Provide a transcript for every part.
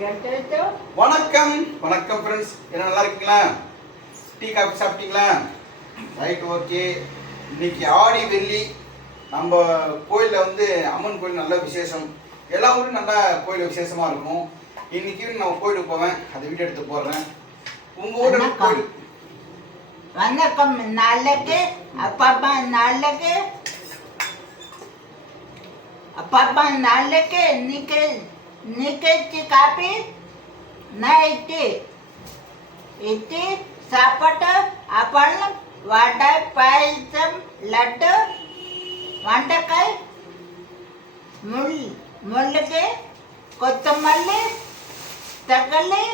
வணக்கம். வணக்கம் ஃப்ரெண்ட்ஸ் என்ன நல்லா இருக்கீங்களா? டீ காஃபி சாப்பிட்டீங்களா? Right okay. இன்னைக்கு ஆடி வெள்ளி. நம்ம கோயிலில் வந்து அம்மன் கோயில் நல்ல விசேஷம். எல்லா ஊரும் நல்லா கோயில் விசேஷமாக இருக்கும். இன்னைக்கு நான் கோயிலுக்கு போவேன். அதை வீடியோ எடுத்து போடுறேன். உங்கள் ஊரில். கோயில்? வணக்கம் நாளைக்கு அப்பா நாளைக்கு அப்பா நாளைக்கு निकेची कापी? नाही ते इथे सापट आपण वाटाय पायच लड्ड. वाट काय? मुल मुलगे కొత్తమల్లి తగలి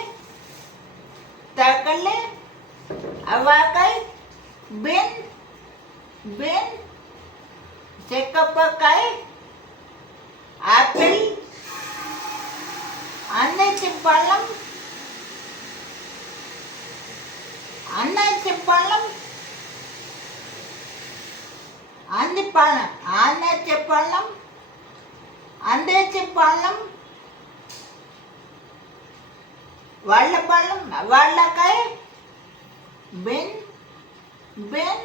काय అవాకాయ్ బిన్ चेकअप काय आपली அன்னைக்கு பள்ளம் அன்னைக்கு பள்ளம் அந்தி பள்ளம் அன்னைக்கு பள்ளம் அந்தேச்சி பள்ளம் வள்ளப்பள்ளம் வள்ளக்கை பின் பின்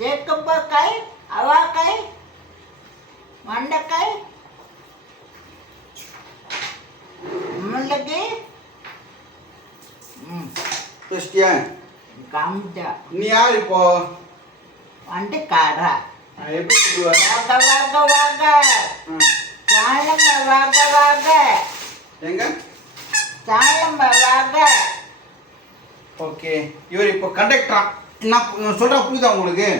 சேக்கப்பக்காய் அவாக்காய் மண்டக்காய் உள்ளது கிறிஸ்டியன். கம்ஜா. நீ யார் இப்போ? வண்டிக்காரா எப்படி வாங்க வாங்க வாங்க. சாயம்ப வாங்க வாங்க. எங்க? சாயம்ப வாங்க. ஓகே. இவர் இப்போ கண்டக்டரா நான் சொல்கிறேன் புரியுதா உங்களுக்கு?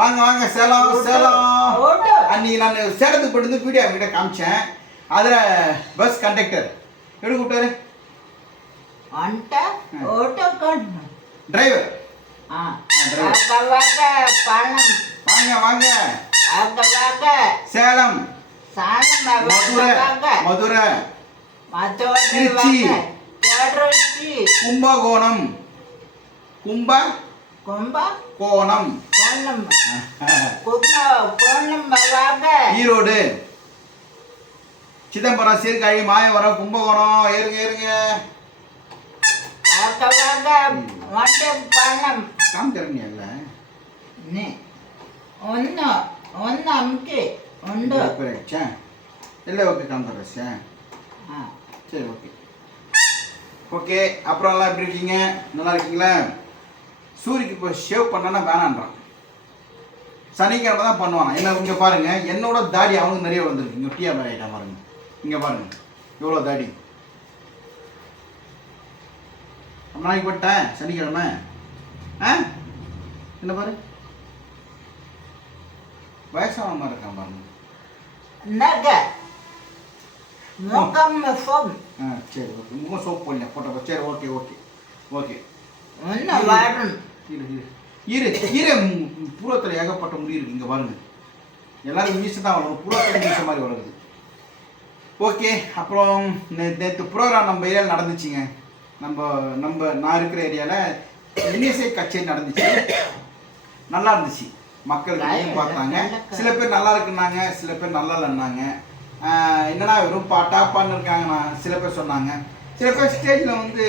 வாங்க வாங்க சேலம் சேலம் அன்னைக்கு நான் சேலத்துக்கு போட்டு வீடியோ அவங்ககிட்ட காமிச்சேன். அதில் பஸ் கண்டக்டர் எப்படி கூப்பிட்டாரு டிரைவர் வாங்க வாங்க சேலம். மதுரை. மதுரை. திருச்சி. கும்பகோணம். கும்ப? கும்ப? கோணம். ஈரோடு. சிதம்பரம் சீர்காழி மாயவரம் கும்பகோணம் ஏறுங்க ஏறுங்க. காமிக்கிறேங்க இல்ல ஒன்று ஒன்று அமுக்கி ஒன்று. இல்லை ஓகே காமிக்கிறேன் சரி ஓகே. ஓகே அப்புறம்லாம் எப்படி இருக்கீங்க? நல்லா இருக்கீங்களா? சூரியக்கு இப்போ ஷேவ் பண்ணனா வேணான்றான். சனிக்கிழமை தான் பண்ணுவானா என்ன இங்கே பாருங்கள் என்னோட தாடி அவனுக்கு நிறைய வந்திருக்கு. இங்கே ஆகிட்டா பாருங்கள் இங்கே பாருங்க. எவ்வளோ தாடி ரொம்ப நாளைக்கு போட்டேன் சனிக்கிழமை. ஆ? என்ன பாரு? வயசான மாதிரி இருக்கான் பாருங்க. நக முகம் ஆ சரி ஓகே. முகம் சோப் பண்ணல போட்டோ சரி ஓகே ஓகே. ஓகே. ஒன்று வாடும் இரு இரு. இரு இரு. பூரத்தில் ஏகப்பட்ட முடி இருக்கு. இங்கே பாருங்க. எல்லாரும் மீசை தான் வளரும் பூரத்தில் மீசை மாதிரி வளருது. ஓகே அப்புறம் நேற்று ப்ரோக்ராம் நம்ம ஏரியாவில் நடந்துச்சுங்க. நம்ம நம்ம நான் இருக்கிற ஏரியாவில் இன்னிசை கச்சேரி நடந்துச்சு. நல்லா இருந்துச்சு. மக்கள் நிறைய பார்த்தாங்க. சில பேர் நல்லா இருக்குன்னாங்க சில பேர் நல்லா இல்லைன்னாங்க. என்னடா வெறும் பாட்டா பண்ணிருக்காங்க நான் சில பேர் சொன்னாங்க. சில பேர் ஸ்டேஜில் வந்து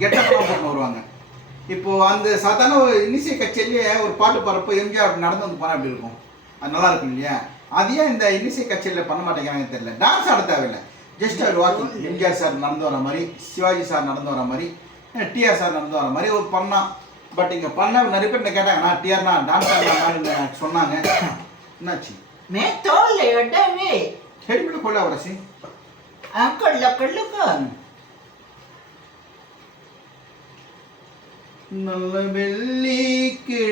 கெட்டப்பெல்லாம் போட்டு வருவாங்க. இப்போ அந்த சாதாரண ஒரு இன்னிசை கச்சேரியே ஒரு பாட்டு பாடுறப்போ எம்ஜிஆர் நடந்து வந்து போனால் அப்படி இருக்கும்? அது நல்லா இருக்கும் இல்லையா? அது ஏன் இந்த இன்னிசை கச்சேரியில் பண்ண மாட்டேங்கிறாங்க தெரியல. டான்ஸ் ஆட தேவையில்லை. ஜஸ்ட் ஒரு வாக்கிங் எம்ஜிஆர் சார் நடந்து வர மாதிரி சிவாஜி சார் நடந்து வர மாதிரி டிஆர் சார் நடந்து வர மாதிரி ஒரு பண்ணான் பட் இங்கே பண்ண நிறைய பேர் என்ன கேட்டாங்க நான் டிஆர்னா டான்ஸ் ஆடுற மாதிரி சொன்னாங்க. என்னாச்சு? மே தோல் எடவி. செடிக்குள்ள கொள்ள வரசி அங்குள்ள குள்ளுக்கு நல்ல வெள்ளிக்கிழமையிலே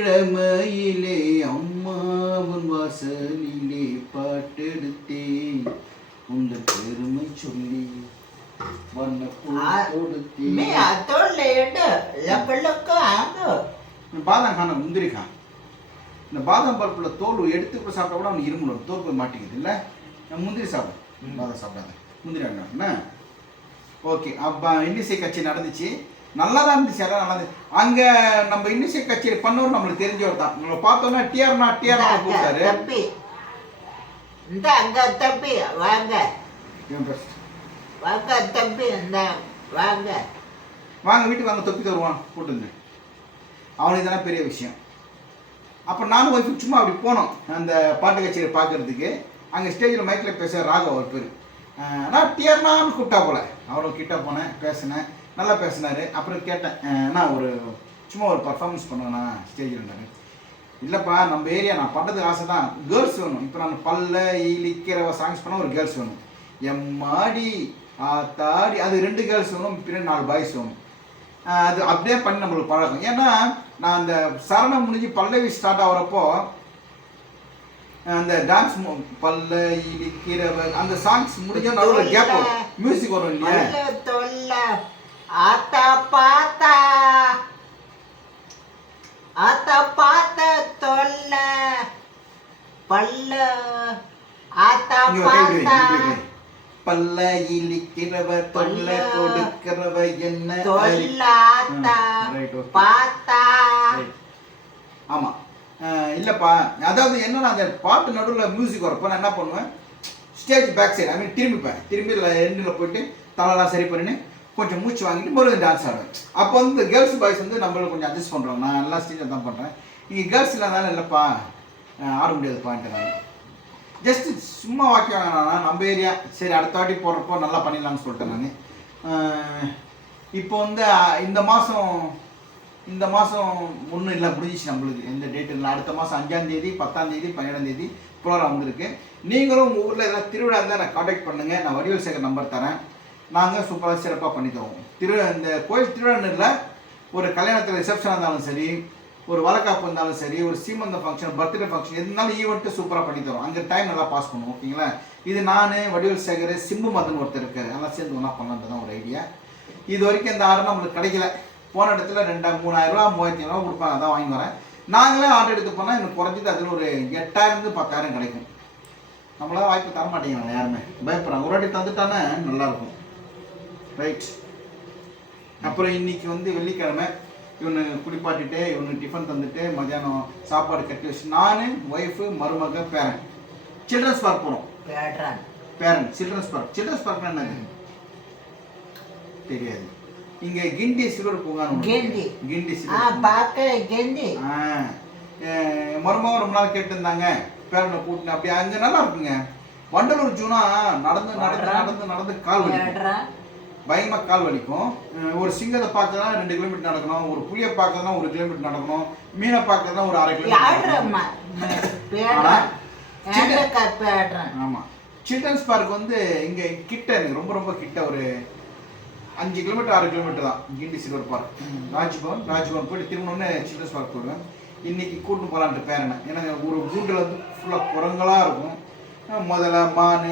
அம்மாவின் வாசலிலே பாட்டெடுத்தேன். உந்த பெருமை சொல்லி வண்ணப்பூ மே கொடுத்தேன். தோல் எடு லக்குள்ளுக்கு அங்கு இந்த பாதாம் காண முந்திரி கான் இந்த பாதாம் பருப்புல தோல் எடுத்து கூட சாப்பிட்டா கூட அவனுக்கு இரும்பு வரும். தோல் போய் மாட்டேங்குது இல்லை? முந்திரி சாப்பிடும் பாதாம் சாப்பிடாத. முந்திரி என்ன? ஓகே அப்போ இன்னிசை கட்சி நடந்துச்சு. நல்லா தான் இருந்துச்சு எல்லாம் நல்லா இருந்துச்சு. அங்கே நம்ம இன்னிசை கச்சேரி பண்ணவர் நம்மளுக்கு தெரிஞ்சவர் தான் நம்மளை பார்த்தோன்னா டிஆர்னா டிஆர்னா கூப்பிட்டாரு தப்பி இந்த அங்க தப்பி வாங்க. வாங்க தம்பி இந்த வாங்க. வாங்க வீட்டுக்கு வாங்க தொப்பி தருவான் போட்டுங்க அவனுக்கு தானே பெரிய விஷயம். அப்போ நானும் ஒய்ஃபு சும்மா அப்படி போனோம் அந்த பாட்டு கச்சேரி பார்க்கறதுக்கு அங்கே ஸ்டேஜில் மைக்கில் பேச ராகவ் அவர் பேர். நான் டியர்னான்னு கூப்பிட்டா போல. அவரும் கிட்ட போனேன் பேசினேன். நல்லா பேசினாரு. அப்புறம் கேட்டேன் நான் ஒரு சும்மா ஒரு பர்ஃபார்மன்ஸ் பண்ணுவேண்ணா ஸ்டேஜில் இல்லைப்பா நம்ம ஏரியா நான் பண்ணுறதுக்கு ஆசை தான் கேர்ள்ஸ் வேணும். இப்போ நான் பல்ல இழிக்கிற சாங்ஸ் பண்ணால் ஒரு கேர்ள்ஸ் வேணும். எம்மாடி தாடி அது ரெண்டு கேர்ள்ஸ் வேணும் பின்னாடி நாலு பாய்ஸ் வேணும். அது அப்படியே பண்ணி நம்மளுக்கு பழக்கம். ஏன்னா நான் அந்த சரணம் முடிஞ்சு பல்லவி ஸ்டார்ட் ஆகிறப்போ அந்த டான்ஸ் பல்ல இழிக்கிறவ அந்த சாங்ஸ் முடிஞ்ச நடுவில் கேப் மியூசிக் வரும் இல்லையா? ஆத்தா பாத்தா ஆத்தா பாத்த தொல்ல பல்ல ஆத்தா பாத்தா. பல்ல இழிக்கிறவ தொல்ல பல்ல. கொடுக்கிறவ என்ன. பாத்தா. ஆமா. இல்லப்பா. அதாவது என்னன்னா அந்த பாட்டு நடுவில் மியூசிக் வரப்போ நான் என்ன பண்ணுவேன்? Stage back side I mean திரும்பிப்பேன். திரும்பி எண்டில் போயிட்டு தலைலாம் சரி பண்ணி கொஞ்சம் மூச்சு வாங்கிட்டு மறுபடியும் டான்ஸ் ஆடுவேன். அப்போ வந்து கேர்ள்ஸ் பாய்ஸ் வந்து நம்மள கொஞ்சம் அட்ஜஸ்ட் பண்ணுறோம் நான் நல்லா ஸ்டேஜில் தான் பண்ணுறேன் இங்கே கேர்ள்ஸ் இல்லைனாலும் இல்லைப்பா ஆட முடியாதுப்பான்ட்டு நான். ஜஸ்ட் சும்மா வாக்கியம் வாங்கினா நம்ம ஏரியா சரி அடுத்த வாட்டி போடுறப்போ நல்லா பண்ணிடலாம்னு சொல்லிட்டேன் நான். இப்போ வந்து இந்த மாதம் இந்த மாதம் ஒன்றும் இல்லை முடிஞ்சிச்சு நம்மளுக்கு. எந்த டேட் இல்லை. அடுத்த மாதம் அஞ்சாந்தேதி பத்தாந்தேதி பத்தாம் பன்னெண்டாம் தேதி ப்ரோக்ராம் வந்திருக்கு. நீங்களும் உங்கள் ஊரில் ஏதாவது திருவிழா இருந்தால் நான் காண்டாக்ட் பண்ணுங்கள் நான் வடிவல் சேகர் நம்பர் தரேன். நாங்கள் சூப்பராக சிறப்பாக பண்ணி தருவோம் திரு இந்த கோயில் திருவிழான்னு ஒரு கல்யாணத்தில் ரிசப்ஷனாக இருந்தாலும் சரி ஒரு வழக்காப்பு இருந்தாலும் சரி ஒரு சீமந்த ஃபங்க்ஷன் பர்த்டே ஃபங்க்ஷன் எதுனாலும் ஈவெண்ட்டு சூப்பராக பண்ணி தரோம் அங்கே டைம் நல்லா பாஸ் பண்ணுவோம் ஓகேங்களா இது நான் வடிவல் சேகர் சிம்பு மதன் ஒருத்தர் இருக்கார். எல்லாம் சேர்ந்து ஒன்றா பண்ணலான்றது தான் ஒரு ஐடியா இது வரைக்கும் இந்த ஆர்டர் நம்மளுக்கு கிடைக்கல. போன இடத்துல ரெண்டாயிரம் மூணாயிரம் ரூபா மூவாயிரத்தி ஐநூறுவா கொடுப்பாங்க. அதான் வாங்கி வரேன். நாங்களே ஆர்டர் எடுத்து போனால் எனக்கு குறைஞ்சது அதில் ஒரு எட்டாயிரத்து பத்தாயிரம் கிடைக்கும். நம்மளால் வாய்ப்பு தர மாட்டேங்கிறாங்க யாருமே. பயப்படுறாங்க. ஒரு வாட்டி தந்துட்டானே நல்லாயிருக்கும் ரைட் அப்புறம் இன்னைக்கு வந்து வெள்ளிக்கிழமை. இவனு குளிப்பாட்டிட்டு இவனுக்கு டிஃபன் தந்துட்டு மதியானம் சாப்பாடு கட்டி வச்சு நான் ஒய்ஃபு மருமக பேரன் சில்ட்ரன்ஸ் பார்க் போகிறோம் பேரன் சில்ட்ரன்ஸ் பார்க் சில்ட்ரன்ஸ் பார்க்னா என்னது? தெரியாது. இங்க கிண்டி சில்வர் பூங்கான்னு ஒண்ணு கிண்டி. கிண்டி பூங்கா. ஆ. அஹ் மருமகன் ரொம்ப நாள் கேட்டு இருந்தாங்க பேரனை கூட்டினேன் அப்படி அங்க நல்லா இருக்குங்க. வண்டலூர் ஜூனா நடந்து நடந்து நடந்து நடந்து கால் பயங்கரமா கால் வலிக்கும் ஒரு சிங்கத்தை பார்க்கறதுனா ரெண்டு கிலோமீட்டர் நடக்கணும். ஒரு புளியை பார்க்கறதுனா ஒரு கிலோமீட்டர் நடக்கணும். மீனை பார்க்கறதுனா ஒரு அரை கிலோமீட்டர் யாடுறம்மா பேடுறான் ஏண்டக்கா பேடுறான் ஆமா. சில்ட்ரன்ஸ் பார்க் வந்து இங்க கிட்ட எனக்கு ரொம்ப ரொம்ப கிட்ட ஒரு அஞ்சு கிலோமீட்டர் ஆறு கிலோமீட்டர் தான். கிண்டி சில்வர் பார்க் ராஜ்பவன் ராஜ்பவன் போயிட்டு திரும்பினோடனே சில்ட்ரன்ஸ் பார்க் போடுவேன் இன்னைக்கு கூட்டு போகலான்ட்டு பேரனை. ஏன்னா ஒரு கூண்டில் வந்து ஃபுல்லாக குரங்களாக இருக்கும். முதல்ல மான்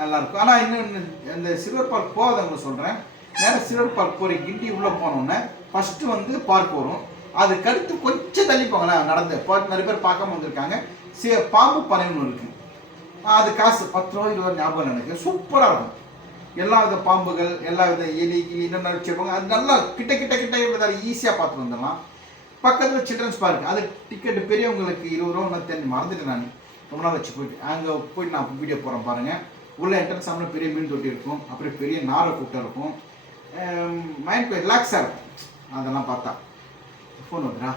நல்லாயிருக்கும். ஆனால் இன்னும் இந்த சில்வர் பார்க் போகாதவங்க சொல்கிறேன் நேரம் சில்வர் பார்க் போகிற கிண்டி உள்ளே போனோன்னே ஃபஸ்ட்டு வந்து பார்க் வரும். அதுக்கு அடுத்து கொஞ்சம் தள்ளி போங்களேன் நடந்து நிறைய பேர் பார்க்காம வந்திருக்காங்க. சே பாம்பு பனைன்னு இருக்குது அது காசு பத்து ரூபா இருபது ரூபா ஞாபகம் எனக்கு. சூப்பராக இருக்கும். எல்லா வித பாம்புகள் எல்லா வித எலி கிளி என்னென்ன வச்சுருப்பாங்க அது நல்லா கிட்ட கிட்ட கிட்ட இருக்கிறதால ஈஸியாக பார்த்துட்டு வந்துடலாம். பக்கத்தில் சில்ட்ரன்ஸ் பார்க் அது டிக்கெட்டு பெரியவங்களுக்கு இருபது ரூபா ஒன்று தெரிஞ்சு மறந்துட்டேன் நான். ரொம்ப நாள் வச்சு போயிட்டு. அங்கே போயிட்டு நான் வீடியோ போகிறேன் பாருங்கள் உள்ள என்ட்ரன்ஸ் ஆகணும் பெரிய மீன் தொட்டி இருக்கும். அப்புறம் பெரிய நாரை கூட்டம் இருக்கும். மைண்ட் ரிலாக்ஸாக இருக்கும். அதெல்லாம் பார்த்தா. ஃபோன் வந்துடா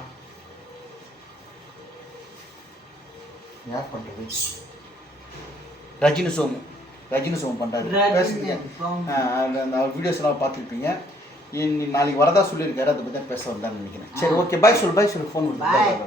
யார் பண்ணுறது ரஜினி சோமு. ரஜினி சோமு பண்ணுறாரு. அந்த வீடியோஸ் எல்லாம் பார்த்துருப்பீங்க. நாளைக்கு வரதா சொல்லியிருக்காரு. அதை பற்றி பேச வந்தான்னு நினைக்கிறேன். சரி ஓகே பாய் சொல்லு பாய் சொல்லு. ஃபோன். பாய்